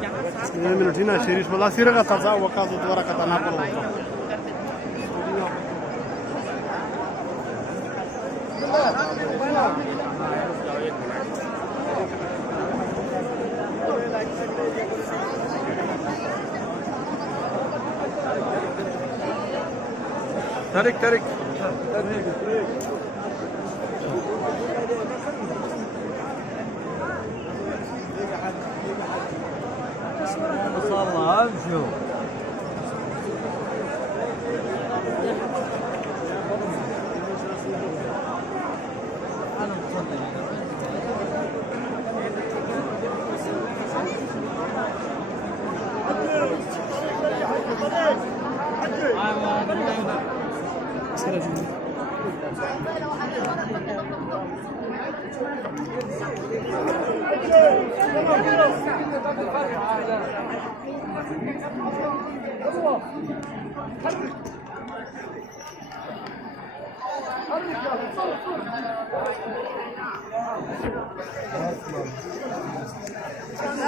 من هنا شريش والله سيرة تزا وكازو دورا كتانا بلو تارك والله امشوا